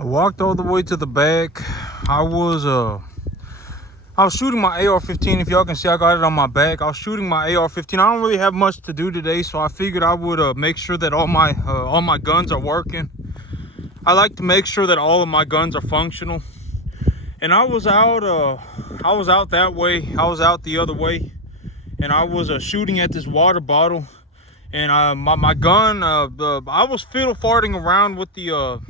I walked all the way to the back. I was shooting my AR-15. If y'all can see, I got it on my back. I was shooting my AR-15. I don't really have much to do today, so I figured I would make sure that all my guns are working. I like to make sure that all of my guns are functional. And I was out that way. I was out the other way, and I was shooting at this water bottle. And my gun, I was fiddle farting around with the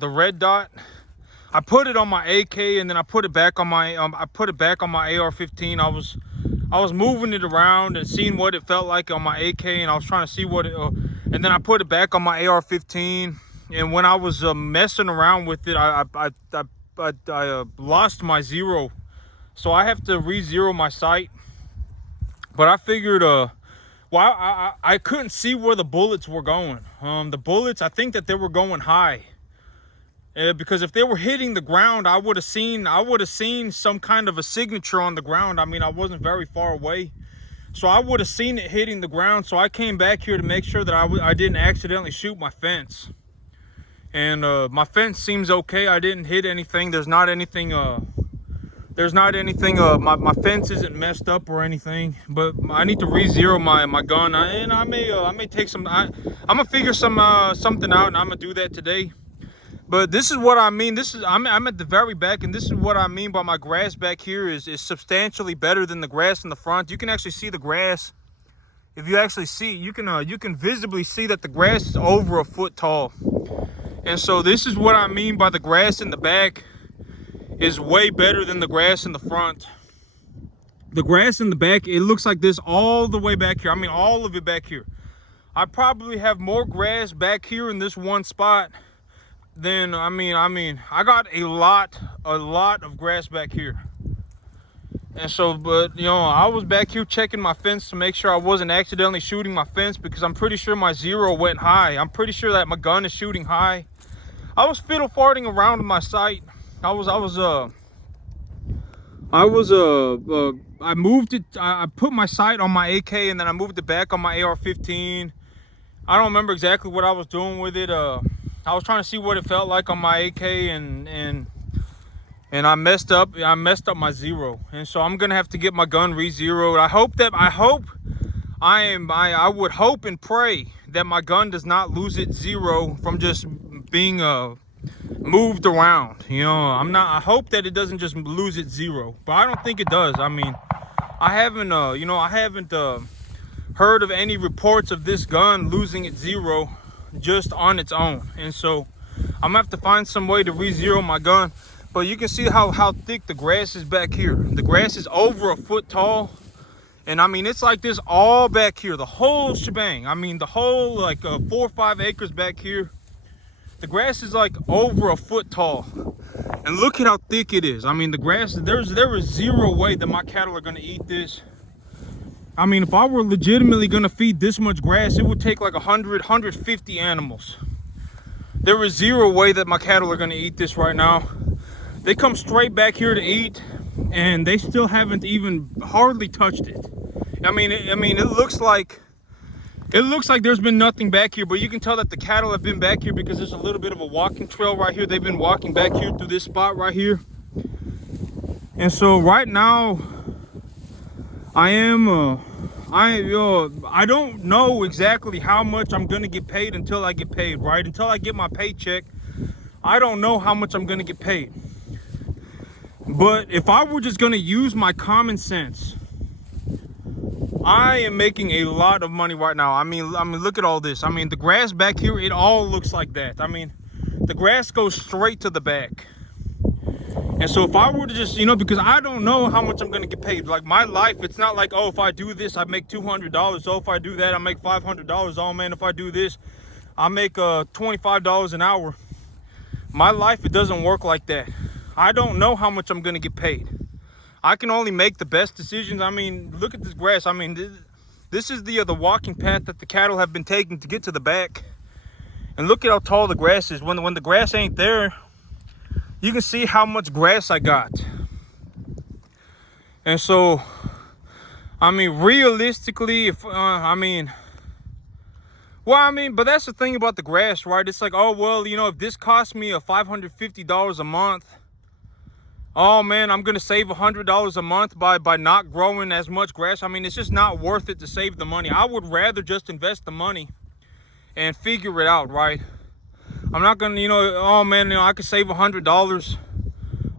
red dot. I put it on my AK, and then I put it back on my AR-15. I was moving it around and seeing what it felt like on my AK, and I was trying to see what it and then I put it back on my AR-15. And when I was messing around with it, I lost my zero, so I have to re-zero my sight. But I figured well, I couldn't see where the bullets were going. The bullets, I think that they were going high. Because if they were hitting the ground, I would have seen some kind of a signature on the ground. I mean, I wasn't very far away, so I would have seen it hitting the ground. So I came back here to make sure that I didn't accidentally shoot my fence. And my fence seems okay. I didn't hit anything. There's not anything my fence isn't messed up or anything, but I need to re-zero my gun, and I may take some. I'm gonna figure something out, and I'm gonna do that today. But this is what I mean. I'm at the very back, and this is what I mean by my grass back here is substantially better than the grass in the front. You can actually see the grass. If you actually see, you can visibly see that the grass is over a foot tall. And so this is what I mean by the grass in the back is way better than the grass in the front. The grass in the back, it looks like this all the way back here. I mean, all of it back here. I probably have more grass back here in this one spot than, I mean, I got a lot of grass back here. And so, but, you know, I was back here checking my fence to make sure I wasn't accidentally shooting my fence, because I'm pretty sure my zero went high. I'm pretty sure that my gun is shooting high. I was fiddle farting around with my sight. I moved it. I put my sight on my AK, and then I moved it back on my AR-15. I don't remember exactly what I was doing with it. I was trying to see what it felt like on my AK, and I messed up. I messed up my zero, and so I'm gonna have to get my gun re-zeroed. I would hope and pray that my gun does not lose its zero from just being moved around. You know, I hope that it doesn't just lose its zero, but I don't think it does. I mean, I haven't heard of any reports of this gun losing its zero just on its own. And so I'm gonna have to find some way to re-zero my gun. But you can see how thick the grass is back here. The grass is over a foot tall. And I mean, it's like this all back here, the whole shebang. I mean, the whole like 4 or 5 acres back here. The grass is like over a foot tall. And look at how thick it is. I mean, the grass, there is zero way that my cattle are gonna eat this. I mean, if I were legitimately gonna feed this much grass, it would take like 150 animals. There is zero way that my cattle are gonna eat this right now. They come straight back here to eat, and they still haven't even hardly touched it. I mean, it looks like there's been nothing back here, but you can tell that the cattle have been back here because there's a little bit of a walking trail right here. They've been walking back here through this spot right here. And so right now, I don't know exactly how much I'm gonna get paid until I get paid, right? Until I get my paycheck, I don't know how much I'm gonna get paid. But if I were just gonna use my common sense, I am making a lot of money right now. I mean, look at all this. I mean, the grass back here, it all looks like that. I mean, the grass goes straight to the back. And so if I were to just, you know, because I don't know how much I'm going to get paid. Like, my life, it's not like, oh, if I do this, I make $200. Oh, if I do that, I make $500. Oh, man, if I do this, I make $25 an hour. My life, it doesn't work like that. I don't know how much I'm going to get paid. I can only make the best decisions. I mean, look at this grass. I mean, this is the walking path that the cattle have been taking to get to the back. And look at how tall the grass is. When the grass ain't there, you can see how much grass I got. And so, I mean, realistically, if Well, I mean, but that's the thing about the grass, right? It's like, oh, well, you know, if this costs me a $550 a month, oh man, I'm gonna save $100 a month by not growing as much grass. I mean, it's just not worth it to save the money. I would rather just invest the money and figure it out, right? I'm not gonna, you know, oh man, you know, I could save $100.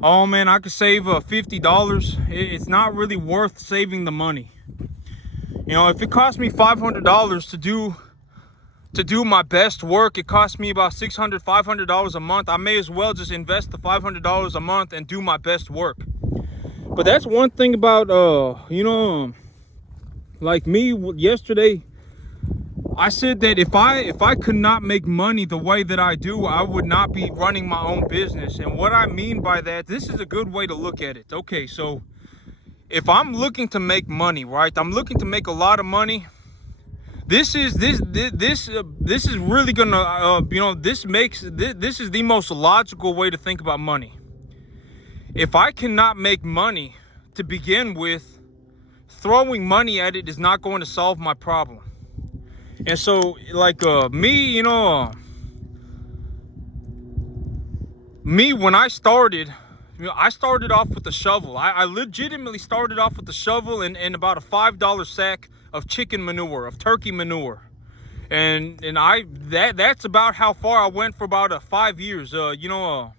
Oh man, I could save $50. It's not really worth saving the money. You know, if it costs me $500 to do my best work, it costs me about $600, $500 a month. I may as well just invest the $500 a month and do my best work. But that's one thing about, you know, like me yesterday, I said that if I could not make money the way that I do, I would not be running my own business. And what I mean by that, this is a good way to look at it. Okay, so if I'm looking to make money, right? I'm looking to make a lot of money. This is really gonna, you know, this is the most logical way to think about money. If I cannot make money to begin with, throwing money at it is not going to solve my problem. And so, like, me, you know, me, when I started, you know, I started off with a shovel. I legitimately started off with a shovel and about a $5 sack of chicken manure, of turkey manure. And that's about how far I went for about 5 years. You know,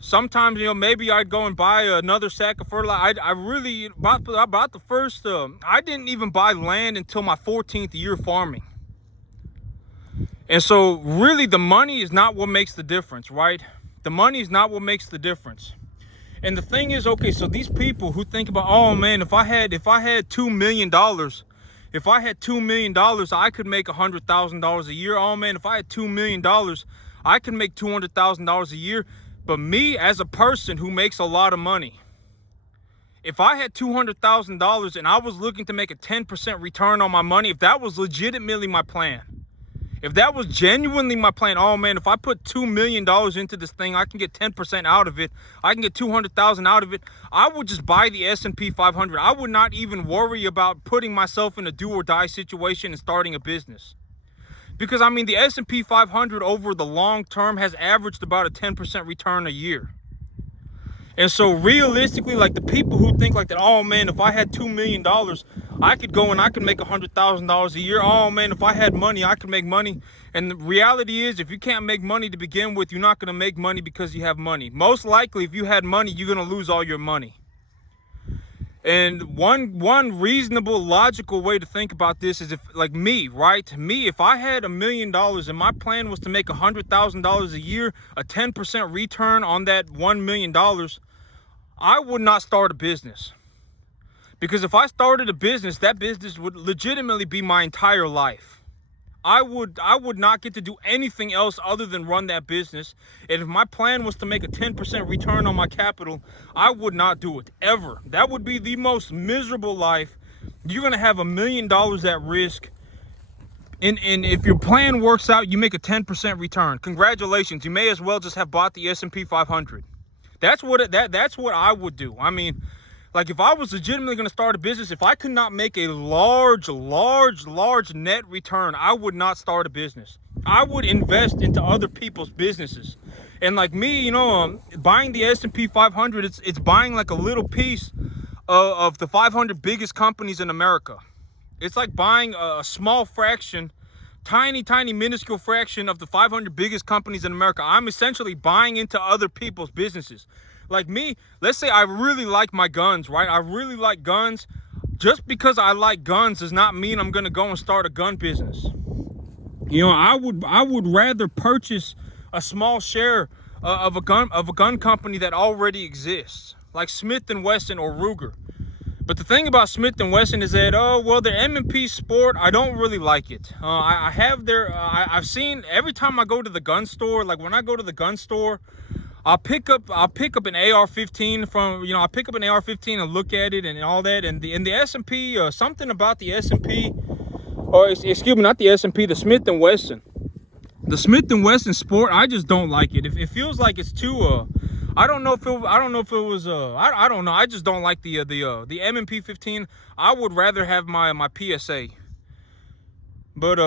sometimes, you know, maybe I'd go and buy another sack of fertilizer. I really, about the first, I didn't even buy land until my 14th year farming. And so really the money is not what makes the difference, right? The money is not what makes the difference. And the thing is, okay, so these people who think about, oh man, if I had $2 million, if I had $2 million, I could make $100,000 a year. Oh man, if I had $2 million, I could make $200,000 a year. But me, as a person who makes a lot of money, if I had $200,000 and I was looking to make a 10% return on my money, if that was legitimately my plan, if that was genuinely my plan, oh man, if I put $2 million into this thing, I can get 10% out of it. I can get 200,000 out of it. I would just buy the S&P 500. I would not even worry about putting myself in a do or die situation and starting a business. Because I mean, the S&P 500 over the long term has averaged about a 10% return a year. And so realistically, like the people who think like that, oh man, if I had $2 million, I could go and I could make $100,000 a year. Oh man, if I had money, I could make money. And the reality is, if you can't make money to begin with, you're not going to make money because you have money. Most likely, if you had money, you're going to lose all your money. And one reasonable, logical way to think about this is if, like me, right? Me, if I had $1 million and my plan was to make $100,000 a year, a 10% return on that $1 million, I would not start a business. Because if I started a business, that business would legitimately be my entire life. I would not get to do anything else other than run that business. And if my plan was to make a 10% return on my capital, I would not do it, ever. That would be the most miserable life. You're going to have $1 million at risk. And if your plan works out, you make a 10% return. Congratulations. You may as well just have bought the S&P 500. That's what I would do. I mean, like if I was legitimately going to start a business, if I could not make a large net return, I would not start a business. I would invest into other people's businesses. And like me, you know, buying the S&P 500, it's buying like a little piece of the 500 biggest companies in America. It's like buying a small fraction, tiny minuscule fraction of the 500 biggest companies in America. I'm essentially buying into other people's businesses. Like me, let's say I really like my guns, right? I really like guns. Just because I like guns does not mean I'm gonna go and start a gun business. You know, I would rather purchase a small share of a gun company that already exists, like Smith & Wesson or Ruger. But the thing about Smith & Wesson is that, oh, well, their M&P Sport, I don't really like it. I have their, I've seen, every time I go to the gun store, like when I go to the gun store, I'll pick up an AR-15 from, you know, I'll pick up an AR-15 and look at it and all that. And the S&P, something about the S&P, or excuse me, not the S&P, the Smith & Wesson. The Smith & Wesson Sport, I just don't like it. It feels like it's too, I don't know if it was, I don't know. I just don't like the M&P 15. I would rather have my PSA. But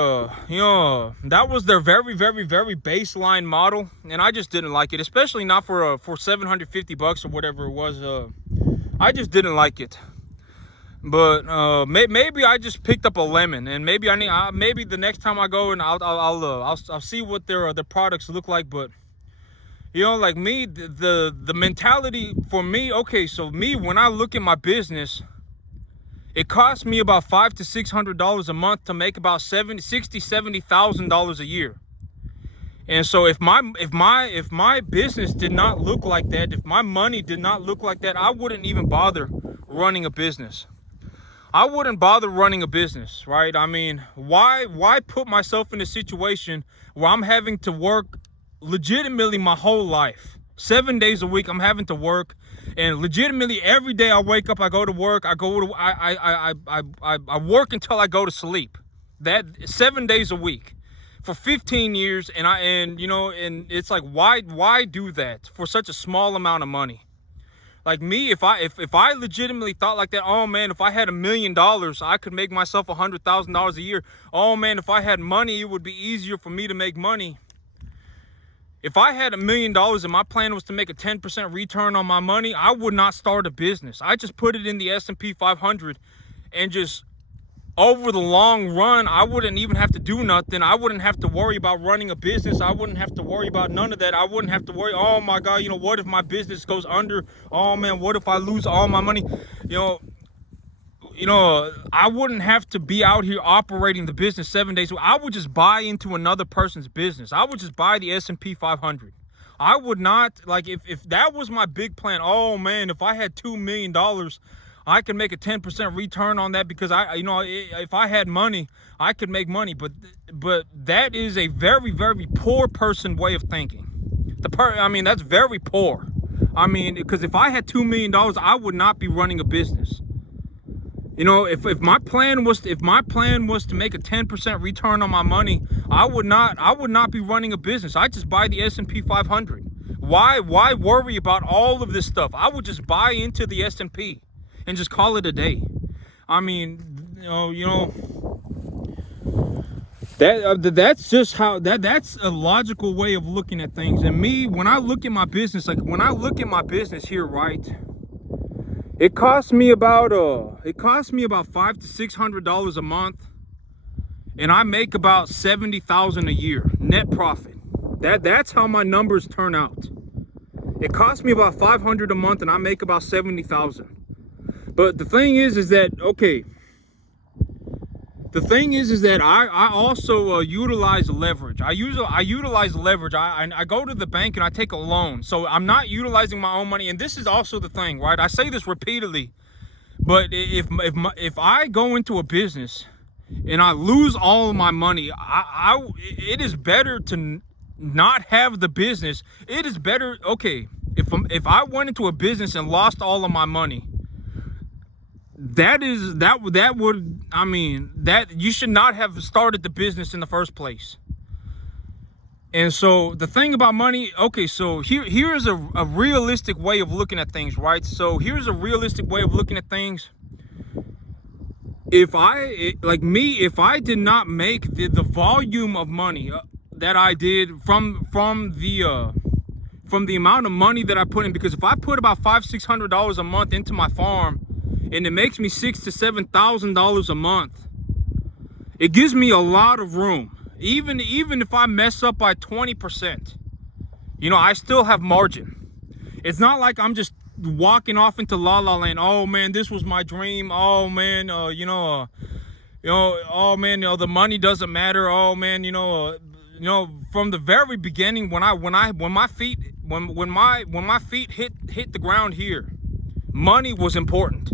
you know, that was their very, very, very baseline model, and I just didn't like it, especially not for $750 or whatever it was. I just didn't like it. But maybe I just picked up a lemon, and maybe maybe the next time I go, and I'll see what their products look like. But you know, like me, the mentality for me, okay, so me, when I look at my business, it costs me about $500 to $600 a month to make about $70,000 a year. And so if my business did not look like that, if my money did not look like that, I wouldn't even bother running a business. I wouldn't bother running a business, right? I mean, why put myself in a situation where I'm having to work legitimately my whole life? 7 days a week I'm having to work, and legitimately every day I wake up, I go to work, I work until I go to sleep. That 7 days a week for 15 years, and you know, and it's like, why do that for such a small amount of money? Like me, if I legitimately thought like that, oh man, if I had $1 million, I could make myself $100,000 a year. Oh man, if I had money, it would be easier for me to make money. If I had $1 million and my plan was to make a 10% return on my money, I would not start a business. I just put it in the S&P 500, and just over the long run, I wouldn't even have to do nothing. I wouldn't have to worry about running a business. I wouldn't have to worry about none of that. I wouldn't have to worry, oh my God, you know, what if my business goes under? Oh man, what if I lose all my money? You know, I wouldn't have to be out here operating the business 7 days. I would just buy into another person's business. I would just buy the S&P 500. I would not, like, if that was my big plan, oh man, if I had $2 million, I could make a 10% return on that, because if I had money, I could make money. But that is a very, very poor person way of thinking. I mean, that's very poor. I mean, because if I had $2 million, I would not be running a business. You know, if my plan was to make a 10% return on my money, I would not be running a business. I just buy the S&P 500. Why worry about all of this stuff? I would just buy into the S&P and just call it a day. I mean, you know, that's just how that's a logical way of looking at things. And me, when I look at my business, here, right, it costs me about $500 to $600 a month, and I make about $70,000 a year net profit. That's how my numbers turn out. It costs me about $500 a month, and I make about $70,000. But the thing is that, okay, I also utilize leverage. I utilize leverage. I go to the bank and I take a loan. So I'm not utilizing my own money. And this is also the thing, right? I say this repeatedly, but if I go into a business and I lose all of my money, it is better to not have the business. It is better, okay, if I went into a business and lost all of my money, that you should not have started the business in the first place. And so the thing about money, okay, so here's a realistic way of looking at things, right? So here's a realistic way of looking at things. If I did not make the volume of money that I did from the amount of money that I put in, because if I put about $500-600 a month into my farm, and it makes me $6,000 to $7,000 a month, it gives me a lot of room. Even if I mess up by 20%, you know, I still have margin. It's not like I'm just walking off into la la land. Oh man, this was my dream. Oh man, oh man, the money doesn't matter. Oh man, from the very beginning, when my feet hit the ground here, money was important.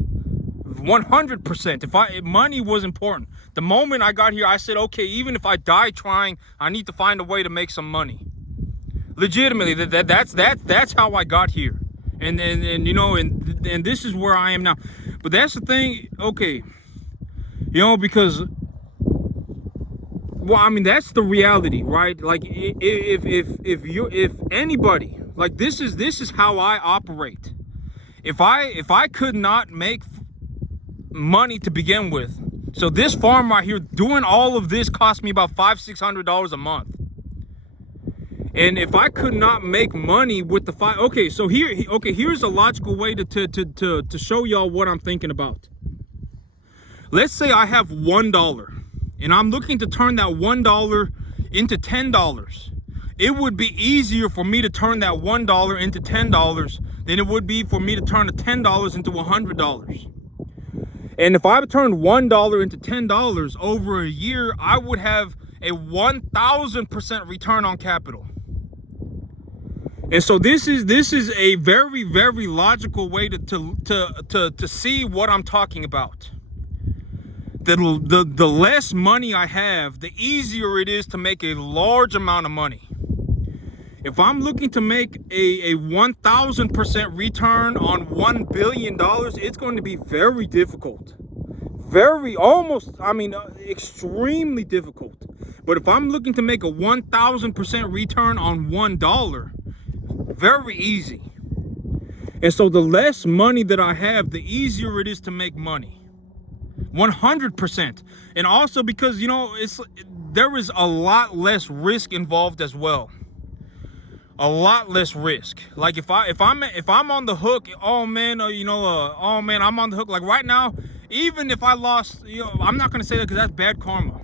100%. Money was important. The moment I got here, I said, okay, even if I die trying, I need to find a way to make some money. Legitimately, that's how I got here. And this is where I am now. But that's the thing, okay, because, well, I mean, that's the reality, right? Like, if anybody, like, this is how I operate. If I could not make money to begin with, So this farm right here, doing all of this cost me about $500-600 a month. And if I could not make money with the here's a logical way to show y'all what I'm thinking about. Let's say I have $1 and I'm looking to turn that $1 into $10. It would be easier for me to turn that $1 into $10 than it would be for me to turn the $10 into $100. And if I turned $1 into $10 over a year, I would have a 1,000% return on capital. And so this is a very, very logical way to see what I'm talking about. The less money I have, the easier it is to make a large amount of money. If I'm looking to make a 1,000% return on $1 billion, it's going to be very difficult. Extremely difficult. But if I'm looking to make a 1,000% return on $1, very easy. And so the less money that I have, the easier it is to make money. 100%. And also because, there is a lot less risk involved as well. A lot less risk. Like if I'm on the hook, I'm on the hook. Like right now, even if I lost, I'm not gonna say that because that's bad karma.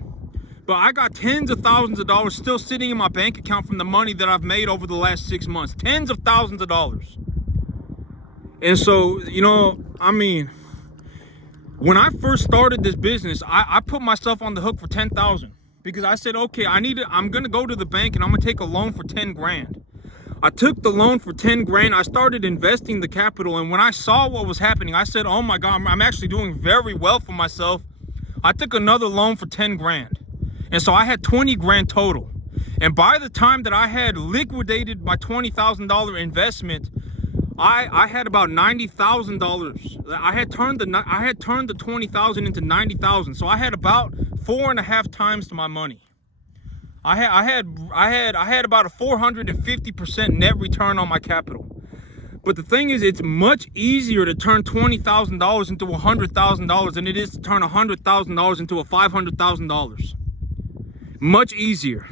But I got tens of thousands of dollars still sitting in my bank account from the money that I've made over the last 6 months. Tens of thousands of dollars. And so, when I first started this business, I put myself on the hook for $10,000 because I said, okay, I'm gonna go to the bank and I'm gonna take a loan for 10 grand. I took the loan for 10 grand. I started investing the capital. And when I saw what was happening, I said, oh my God, I'm actually doing very well for myself. I took another loan for 10 grand. And so I had 20 grand total. And by the time that I had liquidated my $20,000 investment, I had about $90,000. I had turned the 20,000 into 90,000. So I had about 4.5 times to my money. I had about a 450% net return on my capital. But the thing is, it's much easier to turn $20,000 into $100,000 than it is to turn $100,000 into a $500,000. Much easier.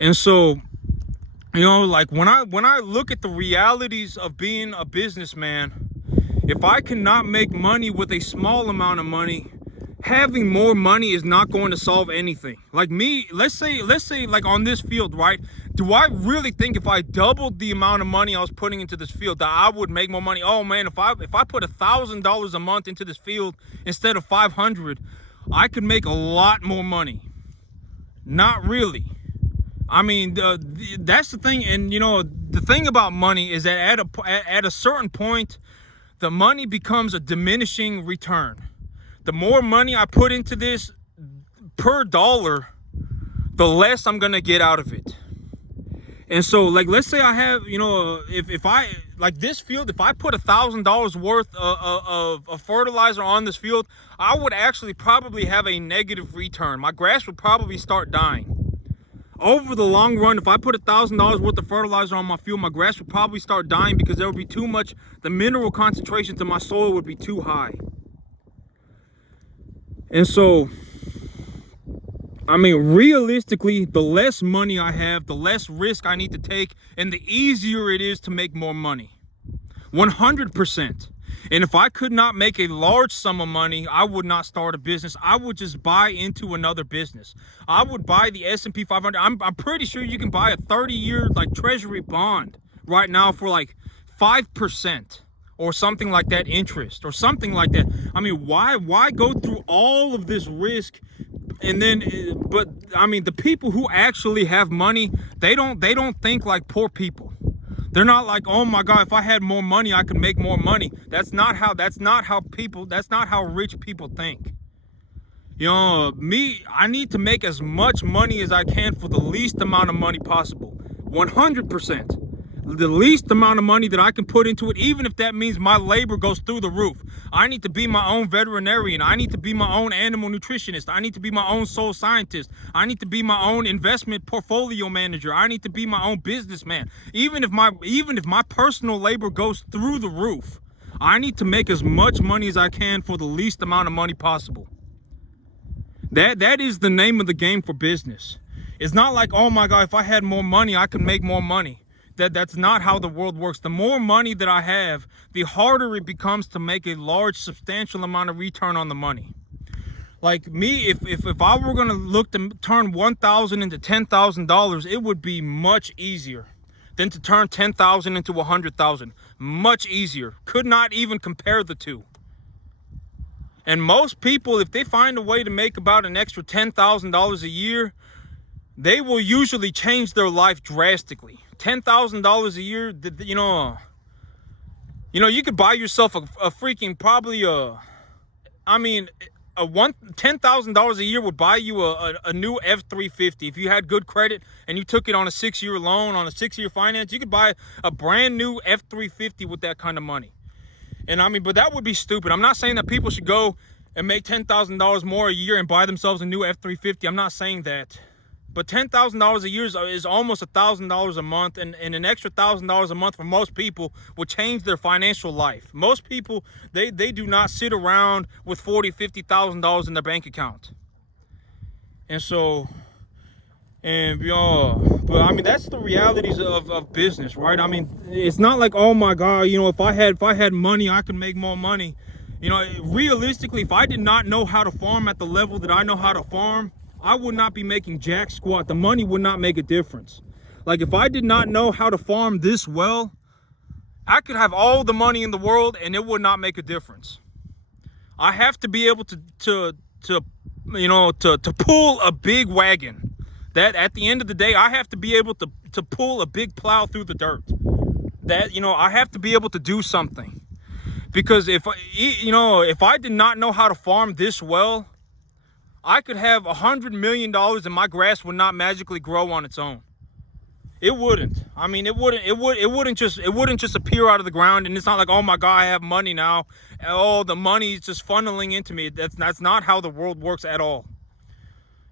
And so, like when I look at the realities of being a businessman, if I cannot make money with a small amount of money, having more money is not going to solve anything. Like me, let's say like on this field, right? Do I really think if I doubled the amount of money I was putting into this field that I would make more money? Oh man, if I put $1,000 a month into this field instead of 500, I could make a lot more money. Not really. That's the thing. And the thing about money is that at a certain point, the money becomes a diminishing return. The more money I put into this per dollar, the less I'm gonna get out of it. And so, like, let's say I have, if I like this field, if I put $1,000 worth of fertilizer on this field, I would actually probably have a negative return. My grass would probably start dying. Over the long run, if I put $1,000 worth of fertilizer on my field, my grass would probably start dying because there would be too much. The mineral concentration to my soil would be too high. And so, realistically, the less money I have, the less risk I need to take, and the easier it is to make more money. 100%. And if I could not make a large sum of money, I would not start a business. I would just buy into another business. I would buy the S&P 500. I'm pretty sure you can buy a 30-year like treasury bond right now for like 5%. Or something like that, interest or something like that. Why go through all of this risk? And then, the people who actually have money, they don't think like poor people. They're not like, oh my God, if I had more money, I could make more money. That's not how rich people think. I need to make as much money as I can for the least amount of money possible. 100%. The least amount of money that I can put into it, even if that means my labor goes through the roof. I need to be my own veterinarian. I need to be my own animal nutritionist. I need to be my own soil scientist. I need to be my own investment portfolio manager. I need to be my own businessman. Even if my personal labor goes through the roof, I need to make as much money as I can for the least amount of money possible. That is the name of the game for business. It's not like, oh my God, if I had more money, I could make more money. That's not how the world works. The more money that I have, the harder it becomes to make a large, substantial amount of return on the money. Like me, if I were gonna look to turn $1,000 into $10,000, it would be much easier than to turn 10,000 into 100,000. Much easier. Could not even compare the two. And most people, if they find a way to make about an extra $10,000 a year, they will usually change their life drastically. $10,000 a year, you could buy yourself a freaking probably $10,000 a year would buy you a new F-350. If you had good credit and you took it on a 6-year loan, on a 6-year finance, you could buy a brand new F-350 with that kind of money. And but that would be stupid. I'm not saying that people should go and make $10,000 more a year and buy themselves a new F-350. I'm not saying that. But $10,000 a year is almost $1,000 a month, and an extra $1,000 a month for most people would change their financial life. Most people, they do not sit around with $40,000, $50,000 in their bank account. But that's the realities of business, right? It's not like, oh my God, if I had money, I could make more money. Realistically, if I did not know how to farm at the level that I know how to farm, I would not be making jack squat. The money would not make a difference. Like if I did not know how to farm this well, I could have all the money in the world and it would not make a difference. I have to be able to pull a big wagon. That at the end of the day, I have to be able to pull a big plow through the dirt. I have to be able to do something. Because if I did not know how to farm this well, I could have $100 million and my grass would not magically grow on its own. It wouldn't. It wouldn't just appear out of the ground. And it's not like, oh my God, I have money now. Oh, the money is just funneling into me. That's not how the world works at all.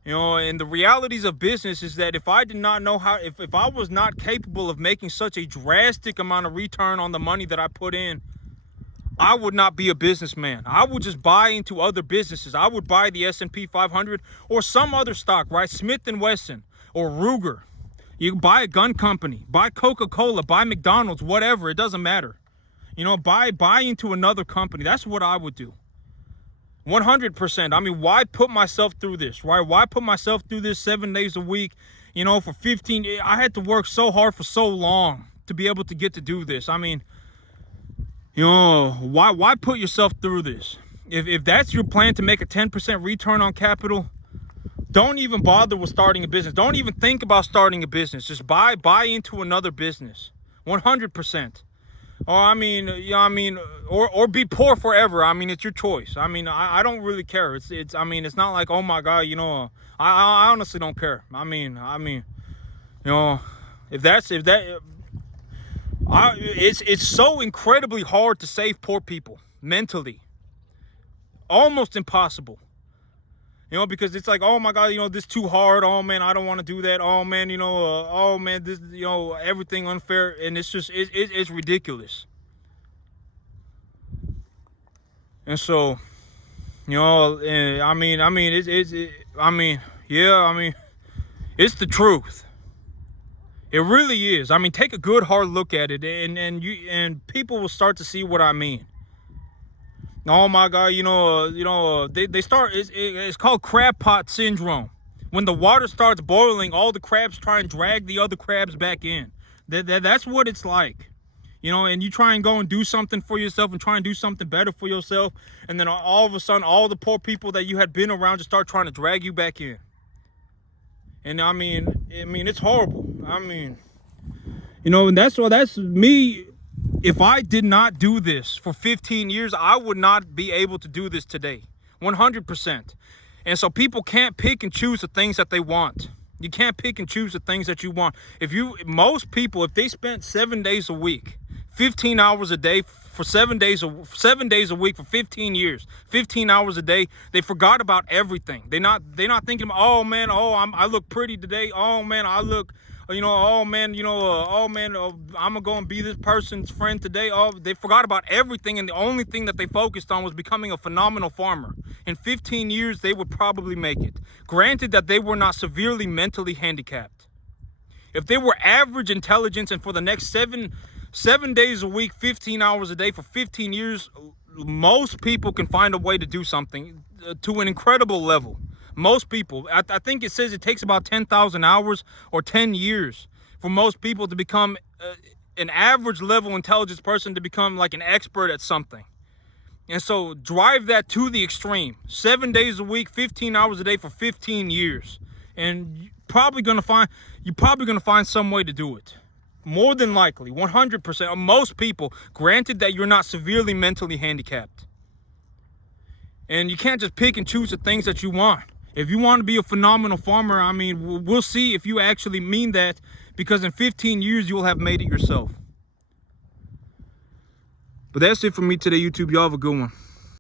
And the realities of business is that if I did not know how, if I was not capable of making such a drastic amount of return on the money that I put in, I would not be a businessman. I would just buy into other businesses. I would buy the S&P 500 or some other stock, right? Smith & Wesson or Ruger. You can buy a gun company, buy Coca-Cola, buy McDonald's, whatever. It doesn't matter. Buy into another company. That's what I would do. 100%. Why put myself through this, right? Why put myself through this 7 days a week, for 15 years? I had to work so hard for so long to be able to get to do this. Why put yourself through this? If that's your plan, to make a 10% return on capital, don't even bother with starting a business. Don't even think about starting a business. Just buy into another business. 100%. Or be poor forever. It's your choice. I don't really care. It's not like, oh my God, I honestly don't care. It's so incredibly hard to save poor people mentally. Almost impossible. Because it's like, oh my God, this is too hard. Oh man, I don't want to do that. Oh man, oh man, this, everything unfair. And it's just, it's ridiculous. And so, it's the truth. It really is. Take a good hard look at it, and people will start to see what I mean. Oh my God, they start. It's called crab pot syndrome. When the water starts boiling, all the crabs try and drag the other crabs back in. That's what it's like. And you try and go and do something for yourself and try and do something better for yourself, and then all of a sudden, all the poor people that you had been around just start trying to drag you back in. And it's horrible. And that's me. If I did not do this for 15 years, I would not be able to do this today. 100%. And so people can't pick and choose the things that they want. You can't pick and choose the things that you want. Most people, if they spent 7 days a week, 15 hours a day for 7 days a week for 15 years, 15 hours a day, they forgot about everything. They're not thinking about, oh man, I look pretty today. Oh man, I look oh man, I'm gonna go and be this person's friend today. Oh, they forgot about everything, and the only thing that they focused on was becoming a phenomenal farmer. In 15 years, they would probably make it. Granted that they were not severely mentally handicapped. If they were average intelligence and for the next seven days a week, 15 hours a day for 15 years, most people can find a way to do something to an incredible level. Most people, I think it says it takes about 10,000 hours or 10 years for most people to become an average level intelligence person, to become like an expert at something. And so drive that to the extreme. 7 days a week, 15 hours a day for 15 years. And you're probably gonna find some way to do it. More than likely, 100% of most people, granted that you're not severely mentally handicapped. And you can't just pick and choose the things that you want. If you want to be a phenomenal farmer, I mean, we'll see if you actually mean that, because in 15 years, you'll have made it yourself. But that's it for me today, YouTube. Y'all have a good one.